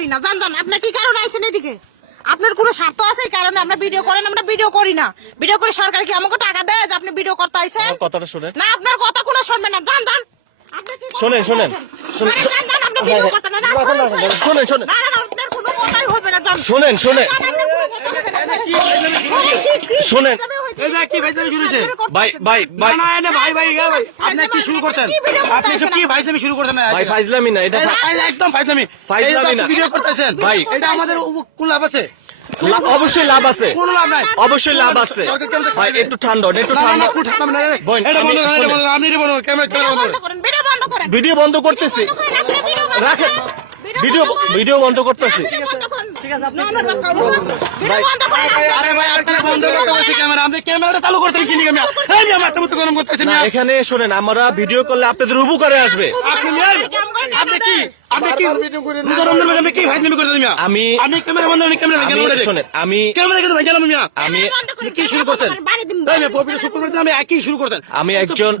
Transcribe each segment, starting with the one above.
করি না। জান আপনার কি কারণে আইছেন এদিকে? আপনার কোনো স্বার্থ আছে এই কারণে আমরা ভিডিও করেন? আমরা ভিডিও করি না। ভিডিও করে সরকার কি আমাকে টাকা দেয় যে আপনি ভিডিও করতে আইছেন? কথাটা শুনেন না, আপনার কথা কোনো শুনবে না। জান আপনি কি শুনেন শুনেন আপনি ভিডিও করতে না। শুনেন শুনেন না আপনার কোনো কথাই হবে না। জান শুনেন শুনেন শুনেন ভাই ভাই ভাই আপনি কি শুরু করছেন? আপনি কি ভাইজামি শুরু করছেন? ভাই ফাইজলামি না, এটা একদম ভাইজামি ফাইজলামি না। ভিডিও করতেছেন ভাই এটা আমাদের কোন লাভ আছে? অবশ্যই লাভ আছে, কোনো লাভ নাই। অবশ্যই লাভ আছে। ভাই একটু ঠান্ডা একটু ঠান্ডা। বোন, এটা বন্ধ আমি- করেন, আপনি এটা বন্ধ করেন, ক্যামেরা বন্ধ বন্ধ করেন। করেন, ভিডিও বন্ধ করেন। ভিডিও বন্ধ করতেছি, রাখেন ভিডিও ভিডিও বন্ধ করতেছি। আরে ভাই আপনারা বন্ধ করতে বলছি ক্যামেরা, আপনি ক্যামেরাটা চালু করতেন কি নিয়ে? আমি আমার মতো গরম করতেছি না না। এখানে শোনেন, আমরা ভিডিও করলে আপনাদের উপকারে আসবে। আপনি কি রমজানের মাঝে আপনি কি ভাইজামি করতেছেন মিয়া? আমি ক্যামেরা বন্ধ করি, ক্যামেরা আমি গেলাম। শোনেন, ক্যামেরা কিন্তু ভাই গেলাম মিয়া। আমি কি শুরু করতেন? আমি একই শুরু করতেন। আমি একজন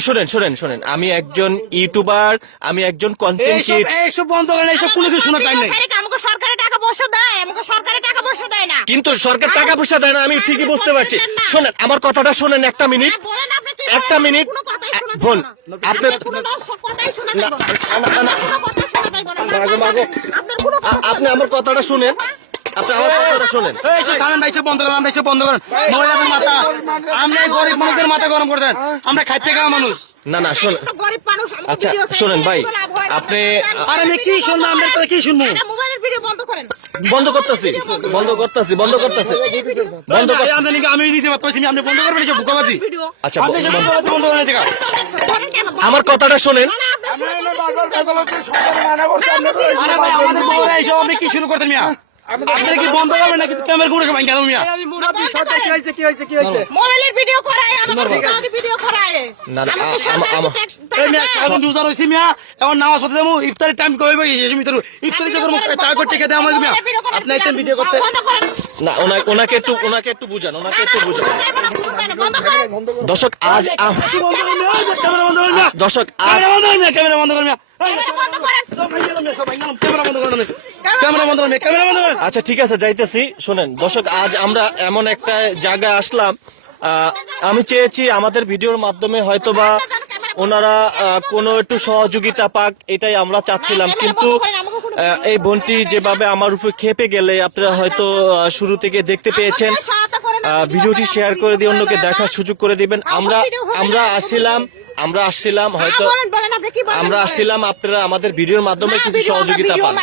শুনেন শুনেন শুনেন আমি একজন ইউটিউবার, আমি একজন কন্টেন্ট এইসব বন্ধ করেন, এইসব কোনো কিছু শোনার টাইম নেই। আমাকে সরকারের টাকা পয়সা দেয়, আমাকে সরকারের টাকা পয়সা দেয় না। কিন্তু সরকার টাকা পয়সা দেয় না, আমি ঠিকই বুঝতে পারছি। শোনেন আমার কথাটা শোনেন, একটা মিনিট বলেন আপনি কি একটা বলেন? মিনিট কোনো কথাই শোনা বোন, যাবে না। আপনার কোনো কথাই শোনা যাবে না। না, কোনো কথা শোনা যাবে না। মাগো, মাগো। আপনার কোনো কথা আপনি আমার কথাটা শুনেন, আপনি আমার কথাটা শুনেন। এইসব থামেন ভাই, সব বন্ধ করেন, আমরা এসব বন্ধ করেন। মহিলাদের মাথা, আমরা এই গরিব মানুষদের মাথা গরম করে দেন। আমরা খাইতে খাওয়া মানুষ। না না শোনেন, একটা গরিব মানুষ আমাকে আচ্ছা ভিডিও চাই, শোনেন ভাই, কোনো লাভ হয় না। আপনি আর আমি কি শুনবো? আমরা তো কি শুনবো? এটা মোবাইলের ভিডিও বন্ধ করেন। বন্ধ করতেছি বন্ধ করতেছি বন্ধ করতেছি বন্ধ কর। আমি নিজে বাদ পাইছি, আপনি বন্ধ করবেন এসব বুকাবাজি। আচ্ছা আপনি এসব বুকাবাজি বন্ধ করেন এই জায়গা। করেন কেন? আমার কথাটা শোনেন। না, আপনি আরে ভাই আমাদের বউরা এইসব আপনি কি শুরু করতেন মিয়া? আপনারা কি বন্ধ করবেন নাকি ক্যামেরা করে ভাই গেল মিয়া? মোবাইলের ভিডিও করায়, আমাকে যদি ভিডিও করায়। না, না, আমাকে সরকারের আমার- টাকা এই মিয়া দেয়। সারাদিন রোজা রইছি মিয়া, এখন নামাজ পড়তে যাবো, ইফতারের টাইম কবে ভাই? এই মিটার ইফতারি যখন টাকা করতে খেতে আমাদের মিয়া। আপনি আইছেন ভিডিও করতে। বন্ধ করেন। না ওনাকে একটু বুঝান, ওনাকে একটু বুঝান। বন্ধ করেন। দর্শক আজ কি বন্ধ করবেন মিয়া? ক্যামেরা বন্ধ করবেন মিয়া। দর্শক আজ ক্যামেরা বন্ধ করবেন মিয়া, ক্যামেরা বন্ধ করবেন মিয়া। ক্যামেরা বন্ধ করেন। সব ভাই গেলাম মিয়া, সব ভাই গেলাম। ক্যামেরা বন্ধ করেন, ক্যামেরা বন্ধ করেন, ক্যামেরা বন্ধ করেন। আচ্ছা ঠিক আছে যাইতেছি। শোনেন দর্শক, আজ আমরা এমন একটা জায়গায় আসলাম, আমি চেয়েছি আমাদের ভিডিওর মাধ্যমে হয়তোবা ওনারা কোনো একটু সহযোগিতা পাক, এটাই আমরা চাচ্ছিলাম। কিন্তু এই বোনটি যেভাবে আমার উপর খেপে গেলে, আপনারা হয়তো শুরু থেকে দেখতে পেয়েছেন। ভিডিওটি শেয়ার করে দিয়ে অন্যকে দেখার সুযোগ করে দিবেন। আমরা আসছিলাম হয়তো বলেন আপনি কি বলেন? আমরা আসছিলাম আপনারা আমাদের ভিডিওর মাধ্যমে কিছু সহযোগিতা পান।